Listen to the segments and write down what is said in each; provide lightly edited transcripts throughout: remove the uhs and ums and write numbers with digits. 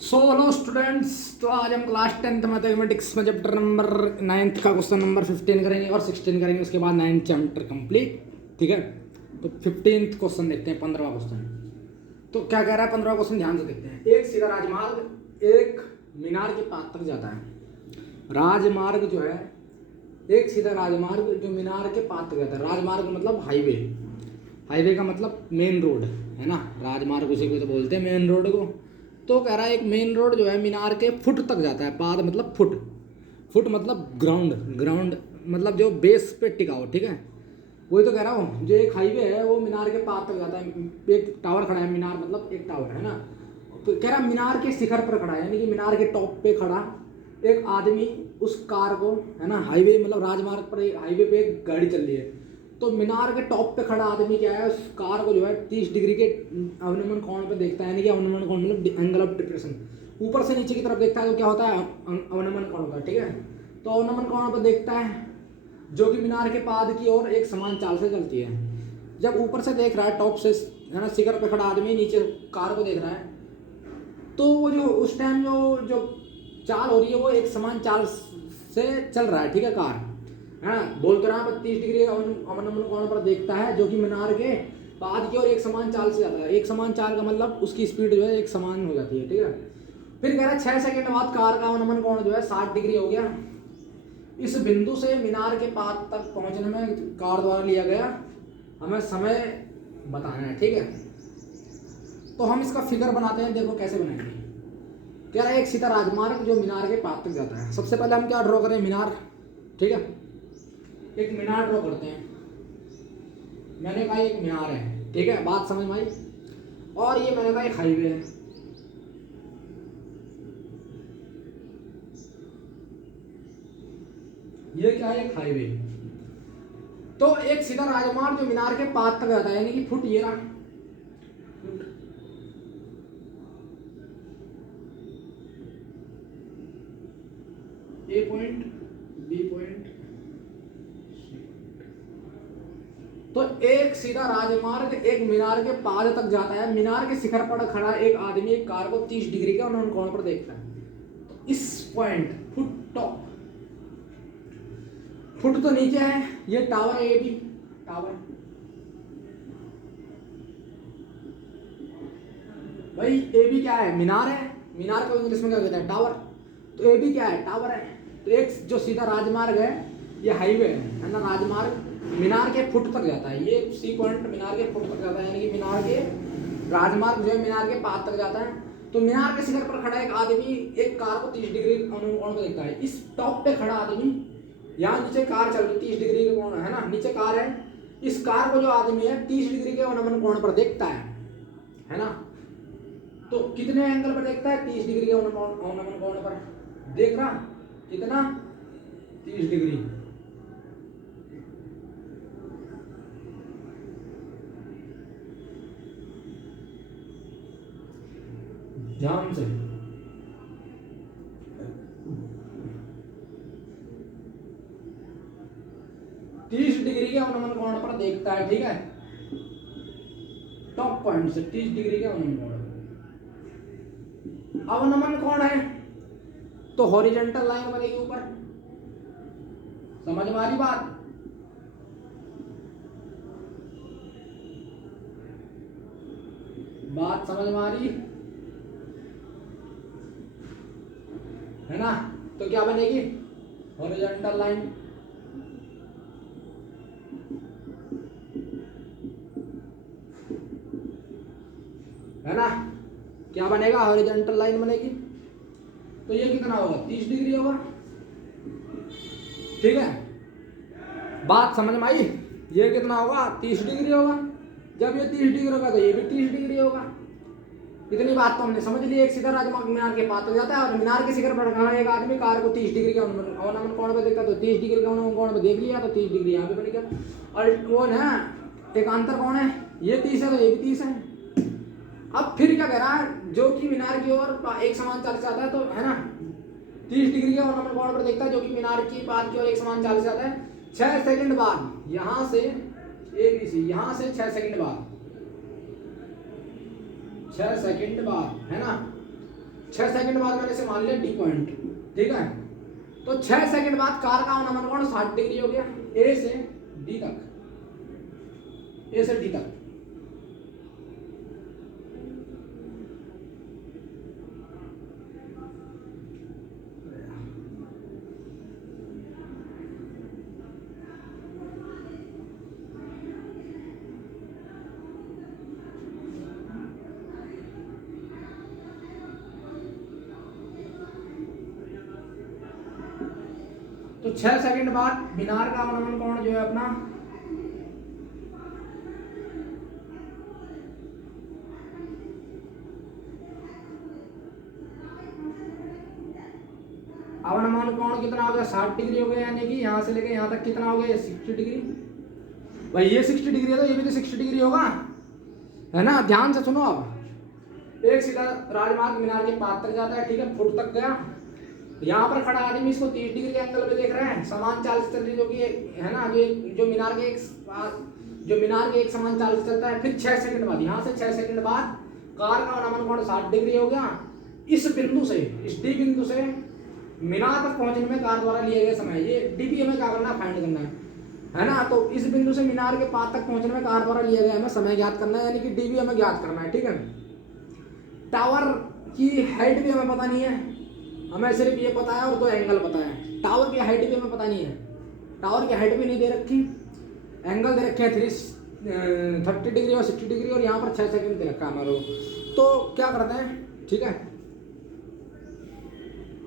So hello students. तो आज हम क्लास 10th मैथमेटिक्स में चैप्टर नंबर 9th का क्वेश्चन नंबर 15 करेंगे और 16 करेंगे। उसके बाद 9th चैप्टर कंप्लीट। ठीक है, तो 15th क्वेश्चन देखते हैं, 15वां क्वेश्चन। तो क्या कह रहा है 15वां क्वेश्चन, ध्यान से देखते हैं। एक सीधा राजमार्ग एक मीनार के पास तक जाता है। राजमार्ग जो है, एक सीधा राजमार्ग जो मीनार के पास तक जाता है। राजमार्ग मतलब हाईवे, हाईवे का मतलब मेन रोड है ना। राजमार्ग उसी को तो बोलते हैं, मेन रोड को। तो कह रहा है एक मेन रोड जो है मीनार के फुट तक जाता है। पाद मतलब फुट, फुट मतलब ग्राउंड, ग्राउंड मतलब जो बेस पे टिका हो। ठीक है, वही तो कह रहा हूँ। जो एक हाईवे है वो मीनार के पाद तक जाता है। एक टावर खड़ा है, मीनार मतलब एक टावर है ना। तो कह रहा मीनार के शिखर पर खड़ा है, यानी कि मीनार के टॉप पे खड़ा एक आदमी उस कार को, है ना, हाईवे मतलब राजमार्ग पर हाईवे पे एक गाड़ी चल रही है। तो मीनार के टॉप पे खड़ा आदमी क्या है, उस कार को जो है 30 डिग्री के अवनमन कोण पे देखता है। यानी कि अवनमन कोण मतलब एंगल ऑफ डिप्रेशन, ऊपर से नीचे की तरफ देखता है तो क्या होता है, अवनमन कोण होता है। ठीक है, तो अवनमन कोण पर देखता है जो कि मीनार के पाद की ओर एक समान चाल से चलती है। जब ऊपर से देख रहा है, टॉप से, है ना, शिखर पे खड़ा आदमी नीचे कार को देख रहा है, तो वो जो उस टाइम जो जो चाल हो रही है वो एक समान चाल से चल रहा है। ठीक है, कार है ना, बोल तो रहा है 30 डिग्री अवनमन कोण पर देखता है जो कि मीनार के बाद की ओर एक समान चाल से जाता है। एक समान चाल का मतलब उसकी स्पीड जो है एक समान हो जाती है। ठीक है, फिर कह रहा है 6 सेकंड बाद कार का अवनमन कोण जो है 60 डिग्री हो गया। इस बिंदु से मीनार के पाद तक पहुंचने में कार द्वारा लिया गया हमें समय बताना है। ठीक है, तो हम इसका फिगर बनाते हैं, देखो कैसे बनाएंगे। कह रहा है एक सीधा राजमार्ग जो मीनार के पाद तक जाता है। सबसे पहले हम क्या ड्रॉ करें, मीनार। ठीक है, एक मीनार ड्रॉ करते हैं। मैंने कहा एक मीनार है, ठीक है, बात समझ में आई। और ये मैंने कहा एक हाईवे है। ये क्या है, एक हाईवे। तो एक सीधा राजमार्ग जो मीनार के पाद तक जाता है, यानी कि फुट, ये रहा फुट। ए पॉइंट, बी पॉइंट, तो एक सीधा राजमार्ग एक मीनार के पाद तक जाता है। मीनार के शिखर पर खड़ा एक आदमी एक कार को 30 डिग्री के अवनमन कोण पर देखता है। तो इस पॉइंट फुट टॉप, फुट तो नीचे है, ये टावर है, ये भी टावर। भाई ए भी क्या है, मीनार है। मीनार को इंग्लिश में क्या कहते हैं, टावर। तो ए भी क्या है, टावर है। तो एक जो सीधा राजमार्ग है ये हाईवे है ना। राजमार्ग मीनार के फुट तक जाता है। ये सी पॉइंट मीनार के फुट तक जाता है, यानी कि मीनार के राजमार्ग जो है मीनार के पाद तक जाता है। तो मीनार के शिखर पर खड़ा एक आदमी एक कार को 30 डिग्री अवनमन कोण पर देखता है। इस टॉप पे खड़ा आदमी, यहाँ नीचे कार चल रही 30 डिग्री के कोण है ना, नीचे कार है। इस कार को जो आदमी है 30 डिग्री के अवनमन कोण पर देखता है ना। तो कितने एंगल पर देखता है, 30 डिग्री के अवनमन कोण पर देख रहा, कितना, 30 डिग्री। ध्यान से, तीस डिग्री के अवनमन कोण पर देखता है। ठीक है, टॉप पॉइंट से 30 डिग्री के अवनमन कोण। अवनमन कोण है तो हॉरिजॉन्टल लाइन बनेगी ऊपर। समझ में आ रही बात, बात समझ में आ रही है ना। तो क्या बनेगी, हॉरिजॉन्टल लाइन। है ना, क्या बनेगा, हॉरिजॉन्टल लाइन बनेगी। तो ये कितना होगा, 30 डिग्री होगा। ठीक है, बात समझ में आई। ये कितना होगा, 30 डिग्री होगा। जब ये 30 डिग्री होगा तो ये भी 30 डिग्री होगा। इतनी बात तो हमने समझ ली। एक सीधा राजमार्ग मीनार के पास हो जाता है और मीनार के शिखर पर खड़ा एक आदमी कार को 30 डिग्री के अवनमन कोण पे देखता है। तो 30 डिग्री का अवनमन कोण पे देख लिया तो 30 डिग्री यहाँ पे बन गया। और वो ना एक अंतर कोण है, ये 30 है तो ये भी 30 है। अब फिर क्या कह रहा है, जो कि मीनार की ओर एक समान चाल से आता है, तो है ना 30 डिग्री के अवनमन कोण पर देखता है जो कि मीनार की पाद की ओर एक समान चाल से आता है। 6 सेकंड बाद यहाँ से ABC, यहाँ से 6 सेकंड बाद, 6 सेकंड बाद, है ना, 6 सेकंड बाद मैंने इसे मान लिया डी पॉइंट, ठीक है। तो 6 सेकंड बाद कार का अवनमन कोण 60 डिग्री हो गया, ए से डी तक, ए से डी तक। तो 6 सेकंड बाद मीनार का अवनमन कोण जो है अपना अवनमन कोण कितना हो गया 60 डिग्री हो गया, यानी कि यहाँ से लेके यहाँ तक कितना हो गया 60 डिग्री। भाई ये 60 डिग्री है तो ये भी तो 60 डिग्री होगा, है ना। ध्यान से सुनो, अब एक सीधा राजमार्ग मीनार के पास तक जाता है, ठीक है, फुट तक गया। यहाँ पर खड़ा आदमी इसको 30 डिग्री के एंगल पे देख रहे हैं, समान चाल से चल रही, जो कि है ना, जो मीनार के एक समान चाल से चलता है। फिर 6 सेकंड बाद, यहाँ से 6 सेकंड बाद कार का अवनमन कोण 60 डिग्री हो गया। इस बिंदु से, इस डी बिंदु से मीनार तक पहुंचने में कार द्वारा लिया गया समय, ये डीपी हमें क्या करना है, फाइंड करना है ना। तो इस बिंदु से मीनार के पास तक पहुंचने में कार द्वारा लिया गया हमें समय ज्ञात करना है, यानी कि डीबी हमें ज्ञात करना है, ठीक है। टावर की हाइट भी हमें पता नहीं है, हमें सिर्फ ये पता है और 2 एंगल पता है। टावर की हाइट भी हमें पता नहीं है, टावर की हाइट भी नहीं दे रखी, एंगल दे रखे हैं 30 डिग्री और 60 डिग्री, और यहाँ पर 6 सेकंड दे रखा है हमारे को। तो क्या करते हैं, ठीक है,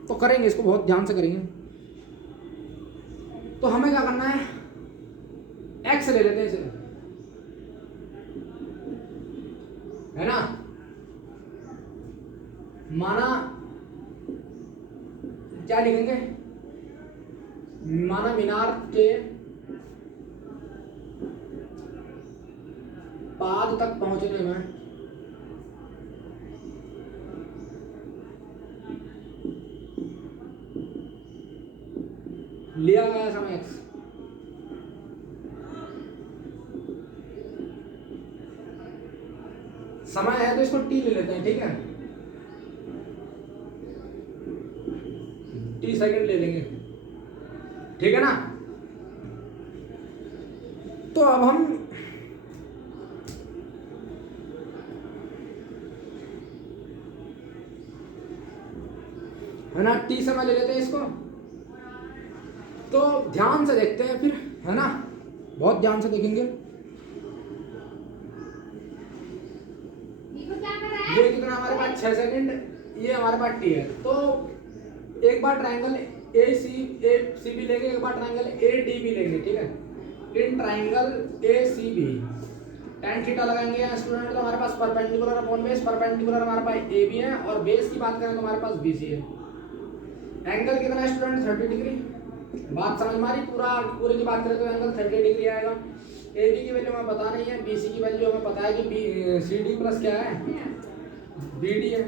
तो करेंगे इसको, बहुत ध्यान से करेंगे। तो हमें क्या करना है, एक्स ले लेते हैं इसे, है ना। माना क्या लिखेंगे, माना मीनार के पाद तक पहुंचने में लिया गया समय एक्स, समय है तो इसको टी ले लेते हैं, ठीक है, टी सेकंड ले लेंगे, ठीक है ना। तो अब हम है ना टी समय ले लेते हैं इसको। तो ध्यान से देखते हैं फिर, है ना, बहुत ध्यान से देखेंगे। ये कितना हमारे पास 6 सेकंड, ये हमारे पास टी है। तो एक बार ट्रायंगल ए सी बी लेंगे, एक बार ट्रायंगल ए डी बी लेंगे, ठीक है। In triangle A C B tan theta लगाएंगे स्टूडेंट, तो हमारे पास परपेंडिकुलर अपॉन बेस, परपेंडिकुलर हमारे पास ए बी है, और बेस की बात करें तो हमारे पास बी सी है। एंगल कितना है स्टूडेंट 30 डिग्री, बात समझ में आ रही। पूरे की बात करें तो एंगल 30 डिग्री आएगा। ए बी की वैल्यू हमें पता नहीं है, बी सी की वैल्यू हमें पता है कि सी डी प्लस क्या है, बी डी है।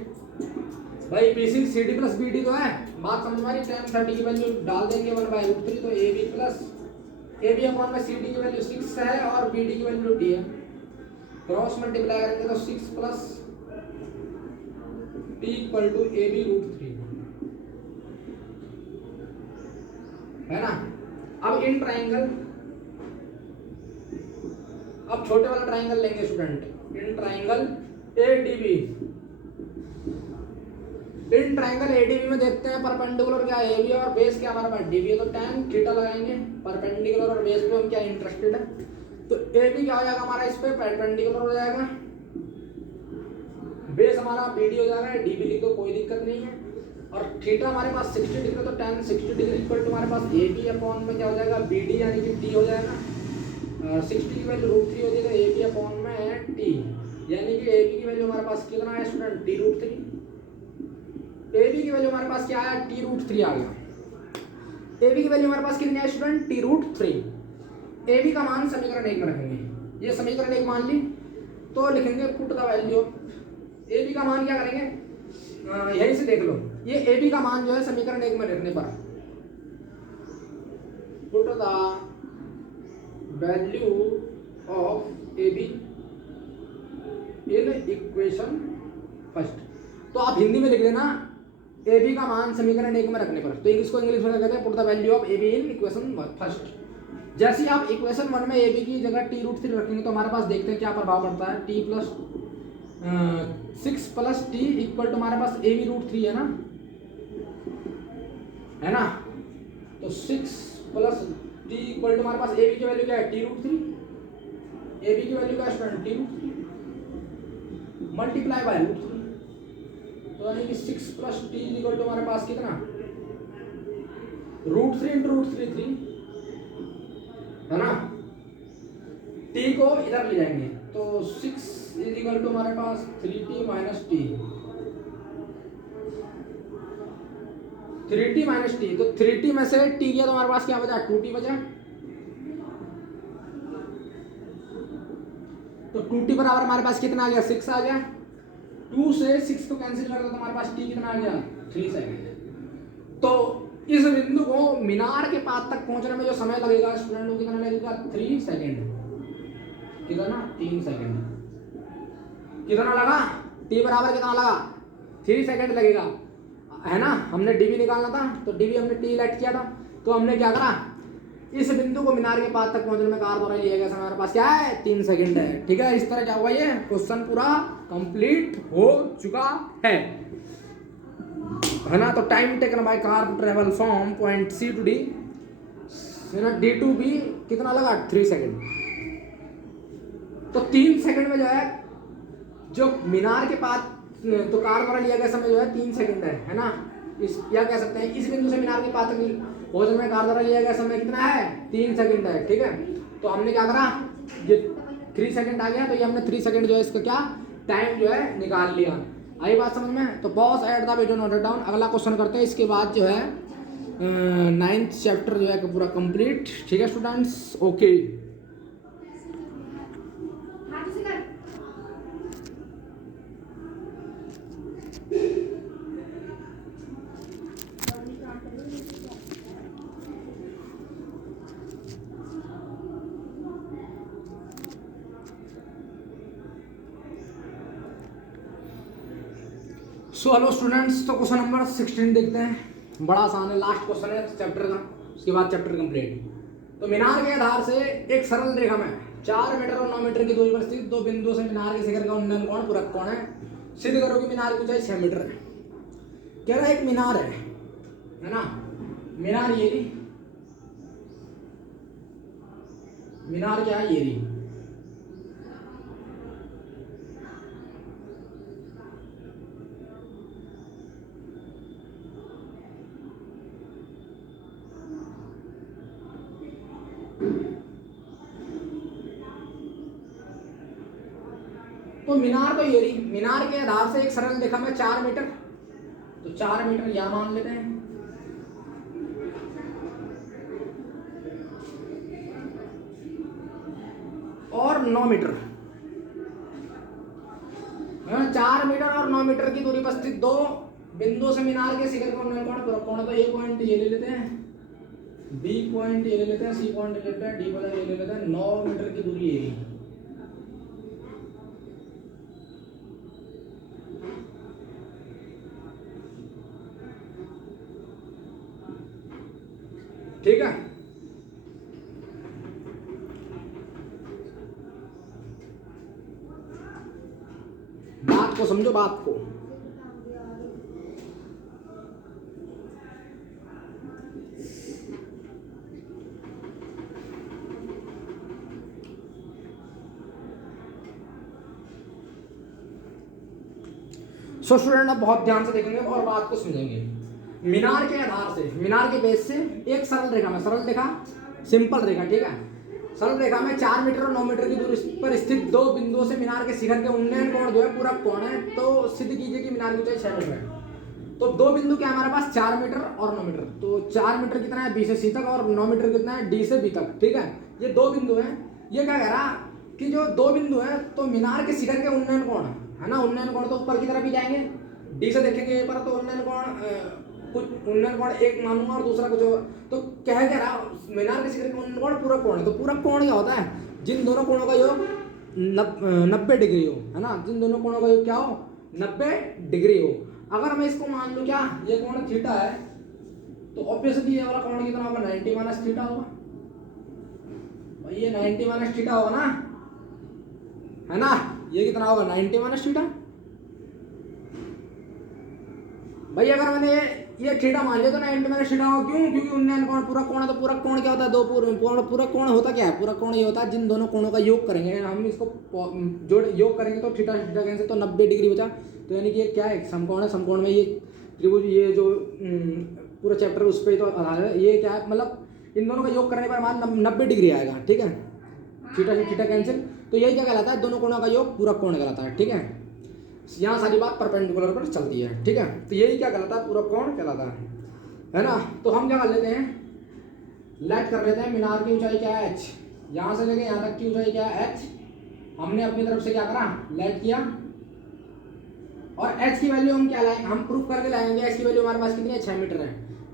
भाई B C C D plus B D तो है, बात समझ में आ रही। tan 30 की वैल्यू डाल देंगे 1/√3, तो A B plus A B upon में सी डी की वैल्यू 6 है और बी डी की वैल्यू डी है। क्रॉस मल्टीप्लाई करेंगे तो 6 plus T equal to A B √3, है ना। अब इन ट्राइंगल, अब छोटे वाला ट्राइंगल लेंगे student, in triangle ADB. In triangle ADB में देखते हैं परपेंडिकुलर क्या है, एबी और बेस क्या हमारे पास डीबी है, तो tan थीटा लगाएंगे। परपेंडिकुलर और बेस पे हम क्या इंटरेस्टेड है, तो एबी क्या हो जाएगा हमारा, इस पे परपेंडिकुलर हो जाएगा, बेस हमारा बीडी हो जाएगा, डीबी लिख दो कोई दिक्कत नहीं है। और थीटा हमारे पास 60 डिग्री, तो tan 60 डिग्री इक्वल टू हमारे पास ए बी अपॉन में क्या हो जाएगा, बी डी यानी कि टी हो जाएगा। 60 की वैल्यू √3 होती है, तो ए बी अपॉन में टी, यानी कि ए बी की वैल्यू हमारे पास कितना है स्टूडेंट, टी √3। ए बी की वैल्यू हमारे पास क्या आया, टी √3 आ गया। ए बी की वैल्यू हमारे पास कितनी है स्टूडेंट, टी √3। ए बी का मान समीकरण 1 में रखेंगे, ये समीकरण 1 मान ली, तो लिखेंगे put the value. A B का मान क्या करेंगे, यहीं से देख लो, ये ए बी का मान जो है समीकरण 1 में लिखने पर, put the value of A be in equation first. तो आप हिंदी में लिख देना ए बी का मान समीकरण 1 में रखने पर, तो इसको इंग्लिश में कहते हैं put the value of A be in equation first. जैसे ही आप इक्वेशन 1 में ए बी की जगह t√3 रखेंगे तो हमारे पास देखते हैं क्या प्रभाव पड़ता है। t plus 6 plus T equal to हमारे पास ए बी √3 है ना, तो 6 प्लस टी इक्वल टू हमारे पास ए बी की वैल्यू क्या है t√3, ए बी की वैल्यू क्या है स्टूडेंट t√3 मल्टीप्लाई बाय √3, तो यानी कि 6 प्लस टी इक्वल टू हमारे पास कितना √3 इंटू √3 3 है ना। t को इधर ले जाएंगे तो 6 इज इक्वल टू हमारे पास 3t minus T, 3t minus T, तो 3t में से t गया तो हमारे पास क्या बचा 2t बचा, तो 2t बराबर हमारे पास कितना आ गया 6 आ गया। 2 से 6 को कैंसिल कर दो तो हमारे पास t कितना आ गया 3 सेकंड। तो इस बिंदु को मीनार के पास तक पहुंचने में जो समय लगेगा स्टूडेंट को कितना लगेगा 3 सेकंड, कितना 3 सेकंड, कितना लगा t बराबर कितना लगा 3 सेकंड लगेगा है ना। हमने dv निकालना था तो dv हमने t लेट किया था, तो हमने क्या करा इस बिंदु को मीनार के पास तक पहुंचने में कार द्वारा लिया गया समय हमारे पास क्या है 3 सेकंड है। ठीक है, इस तरह क्या हुआ ये क्वेश्चन पूरा कंप्लीट हो चुका है ना। तो time taken by car to travel from point C to D D to B कितना लगा 3 सेकंड। तो 3 सेकंड में जो है जो मीनार के पास तो कार द्वारा लिया गया समय जो है 3 सेकंड है ना। इस या कह सकते हैं इस बिंदु से मीनार के पास तक पहुंचने में कार द्वारा लिया गया समय कितना है 3 सेकंड है। ठीक है, तो हमने क्या करा ये 3 सेकंड आ गया तो ये हमने 3 सेकंड जो है इसका क्या टाइम जो है निकाल लिया। आई बात समझ में। तो boss at the video note down. अगला क्वेश्चन करते हैं, इसके बाद जो है 9th चैप्टर जो है पूरा कंप्लीट। ठीक है students, okay. So hello students, तो क्वेश्चन नंबर 16 देखते हैं। बड़ा आसान है, लास्ट क्वेश्चन है चैप्टर का, उसके बाद चैप्टर कंप्लीट। तो मीनार के आधार से एक सरल रेखा में 4 मीटर और 9 मीटर की दूरी पर स्थित दो बिंदुओं से मीनार के शिखर का उन्नयन कोण पूरक कोण है। सिद्ध करो कि मीनार की ऊंचाई 6 मीटर है। कह रहा है एक मीनार है ना, मीनार ये रही, मीनार क्या है ये रही, तो मीनार तो ये रही। मीनार के आधार से एक सरल रेखा में 4 मीटर, तो 4 मीटर यहां मान लेते हैं, और 9 मीटर, 4 मीटर और 9 मीटर की दूरी पर स्थित दो बिंदुओं से मीनार के शिखर का उन्नयन कोण पूरक कोण। तो ए पॉइंट ये ले लेते हैं, बी पॉइंट ये ले लेते हैं, सी पॉइंट ले लेते हैं, डी पॉइंट ये ले लेते हैं। 9 मीटर की दूरी ये रही। ठीक है, बात को समझो, बात को। सो स्टूडेंट अब बहुत ध्यान से देखेंगे और बात को समझेंगे। मीनार के आधार से, मीनार के बेस से एक सरल रेखा में, सरल रेखा सिंपल रेखा, ठीक है, सरल रेखा में 4 मीटर और 9 मीटर की दूरी पर स्थित दो बिंदुओं से मीनार के शिखर के उन्नयन कोण जो है पूरक कोण है। तो सिद्ध कीजिए कि मीनार की ऊंचाई 6 मीटर है। तो दो बिंदु क्या है हमारे पास 4 मीटर और 9 मीटर। तो 4 मीटर कितना है बी से सी तक, और 9 मीटर कितना है डी से बी तक। ठीक है, ये दो बिंदु है। ये क्या कह रहा कि जो दो बिंदु है तो मीनार के शिखर के उन्नयन कोण है ना, उन्नयन कोण तो ऊपर की तरफ ही जाएंगे, डी से देखेंगे पर तो उन्नयन कोण कुछ उन्नयन कोण एक मानूंगा और दूसरा कुछ होगा। तो क्या कह रहा मीनार के शिखर के उन्नयन कोण पूरक कोण है। तो पूरक कोण क्या होता है, जिन दोनों कोणों का योग 90 डिग्री हो, है ना, जिन दोनों कोणों का योग क्या हो 90 डिग्री हो। अगर मैं इसको मान लूँ क्या ये कोण थीटा है, तो ऑब्वियसली ये वाला कोण कितना होगा 90 माइनस थीटा होगा। भाई ये 90 माइनस थीटा होगा ना, है ना, ये कितना होगा 90 माइनस थीटा। भाई अगर मैंने ये थीटा मान लिया तो 90 माइनस थीटा होगा, क्यों? क्योंकि उन्नयन कोण पूरा कोण है, तो पूरा कोण क्या होता है, दो पूरा कोण होता क्या है, पूरा कोण ये होता है जिन दोनों कोणों का योग करेंगे, हम इसको जोड़ योग करेंगे तो थीटा थीटा कैंसिल, तो 90 डिग्री बचा। तो यानी कि ये क्या है, समकोण है, समकोण में ये त्रिभुज ये जो पूरा चैप्टर उस पर तो आधार है, ये क्या है मतलब इन दोनों का योग करने पर हमारा 90 डिग्री आएगा, ठीक है, थीटा से थीटा कैंसिल। तो यही क्या कहलाता है, दोनों कोणों का योग पूरा कोण कहलाता है, ठीक है। यहाँ सारी बात परपेंडिकुलर पर चलती है, ठीक है। तो यही क्या कहलाता है, पूरा कोण कहलाता है ना। तो हम क्या कर लेते हैं, लेट कर लेते हैं मीनार की ऊंचाई क्या है h, यहाँ से लेके यहाँ तक की ऊंचाई क्या है h। हमने अपनी तरफ से क्या करा, लेट किया, और h की वैल्यू हम क्या लाए, हम प्रूफ करके लाएंगे। h की वैल्यू हमारे पास कितनी है, 6 मीटर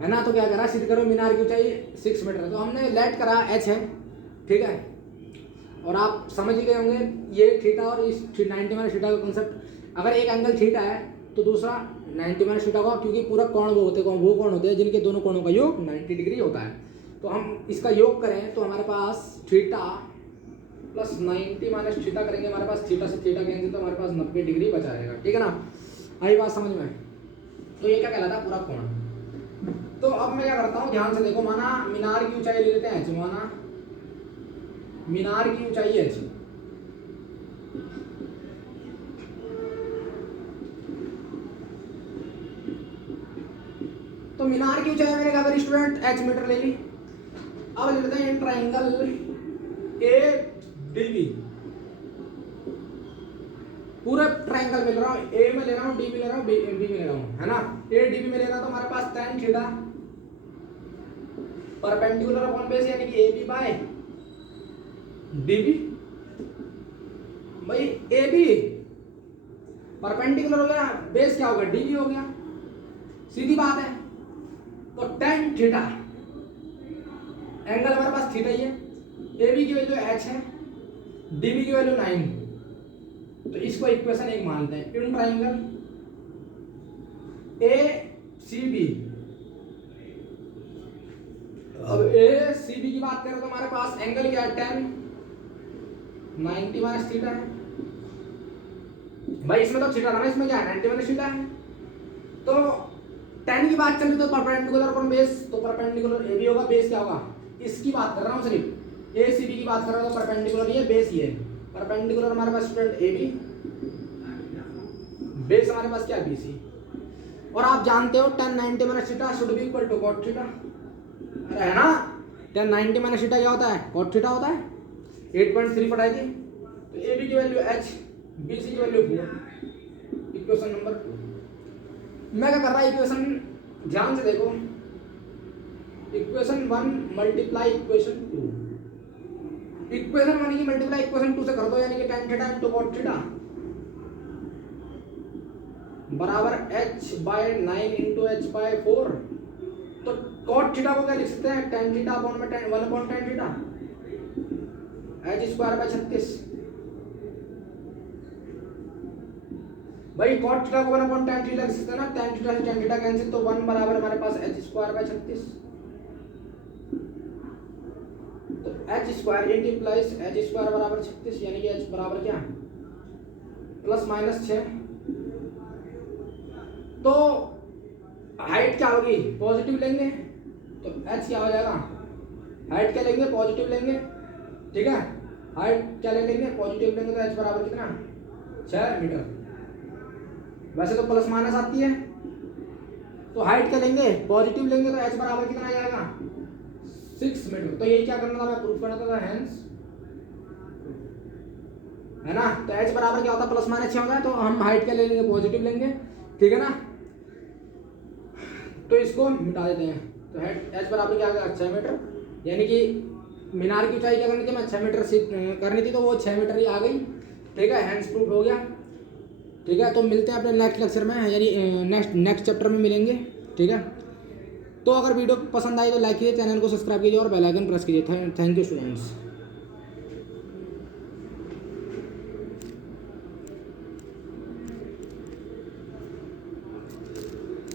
है ना। तो क्या करा, सिद्ध करो मीनार की ऊंचाई 6 मीटर है। तो हमने लेट करा h है, ठीक है। और आप समझ ही गए होंगे ये थीटा और इस 90 माइनस थीटा का कंसेप्ट। अगर एक एंगल थीटा है तो दूसरा 90 माइनस थीटा होगा, क्योंकि पूरा कोण वो कोण होते हैं जिनके दोनों कोणों का योग 90 डिग्री होता है। तो हम इसका योग करें तो हमारे पास थीटा प्लस 90 माइनस थीटा करेंगे, हमारे पास थीटा से थीटा कैंसिल, तो हमारे पास 90 डिग्री बचा रहेगा, ठीक है ना। आई बात समझ में। तो ये क्या कहलाता है, पूरा कोण। तो अब मैं क्या करता हूँ, ध्यान से देखो, माना मीनार की ऊंचाई ले लेते हैं h, माना मीनार की ऊंचाई h, तो मीनार की ऊंचाई मैंने क्या करी स्टूडेंट, h मीटर ले ली। अब ले लेते हैं ट्राइंगल ADB, पूरे ट्राइंगल में ले रहा हूँ, A में ले रहा हूँ, D में ले रहा हूँ, B में ले रहा हूँ, है ना। ADB में ले रहा तो हमारे पास tan theta perpendicular upon base, यानी कि AB बाय DB। भाई AB परपेंडिकुलर हो गया, बेस क्या होगा, DB हो गया, सीधी बात है। तो tan थीटा, एंगल हमारे पास थीटा ही है, AB की वैल्यू h है, DB की वैल्यू 9, तो इसको इक्वेशन 1 मानते हैं। इन ट्राइंगल ACB, अब ACB की बात करें तो हमारे पास एंगल क्या है, tan 90 माइनस थीटा है। भाई इसमें तो थीटा था ना, इसमें क्या है 90 माइनस थीटा है। तो tan की बात चल रही तो परपेंडिकुलर अपॉन बेस, तो परपेंडिकुलर AB होगा, बेस क्या होगा, इसकी बात कर रहा हूँ सिर्फ, ACB की बात कर रहा हूँ, तो परपेंडिकुलर ये बेस ये परपेंडिकुलर हमारे पास स्टूडेंट AB, बेस हमारे पास क्या है BC। और आप जानते हो tan 90 minus theta should be equal to cot theta, अरे है ना। tan 90 माइनस थीटा क्या होता है, cot थीटा होता है। 8.3 पढ़ाएगी, तो AB की वैल्यू h, BC की वैल्यू 4, इक्वेशन नंबर 2। मैं क्या कर रहा है, इक्वेशन ध्यान से देखो, इक्वेशन 1 मल्टीप्लाई इक्वेशन 2, इक्वेशन 1 की मल्टीप्लाई इक्वेशन 2 से कर दो, यानी कि tan theta into cot theta बराबर h by 9 into h by 4। तो cot थीटा को क्या लिख सकते हैं, tan थीटा अपॉन में 1 upon tan theta, h square by 36। भाई cot थीटा को 1 अपॉन tan थीटा लिख सकते हैं ना, tan थीटा से tan थीटा कैंसिल, तो 1 बराबर हमारे पास h स्क्वायर बाय 36। तो h square implies h square बराबर 36, यानी कि h बराबर क्या प्लस माइनस 6। तो हाइट क्या होगी, पॉजिटिव लेंगे, तो h क्या हो जाएगा, हाइट क्या लेंगे, पॉजिटिव लेंगे, ठीक है। हाइट क्या लेंगे, पॉजिटिव लेंगे, तो h बराबर कितना 6 मीटर। वैसे तो प्लस माइनस आती है, तो हाइट क्या लेंगे, पॉजिटिव लेंगे, तो h बराबर कितना आ जाएगा 6 मीटर। तो यही क्या करना था, मैं प्रूफ करना था, हेंस, है ना। तो h बराबर क्या होता है, प्लस माइनस 6 होगा, तो हम हाइट क्या ले लेंगे, पॉजिटिव लेंगे, ठीक है ना। तो इसको मिटा देते हैं, तो h बराबर क्या आ गया 6 मीटर, यानी कि मीनार की ऊंचाई क्या करनी थी, मैं 6 मीटर से करनी थी, तो वो 6 मीटर ही आ गई, ठीक है। हैंड्स प्रूफ हो गया, ठीक है। तो मिलते हैं अपने नेक्स्ट लेक्चर में, यानी नेक्स्ट चैप्टर में मिलेंगे, ठीक है। तो अगर वीडियो पसंद आई तो लाइक कीजिए, चैनल को सब्सक्राइब कीजिए और बेल आइकन प्रेस कीजिए। Thank you students.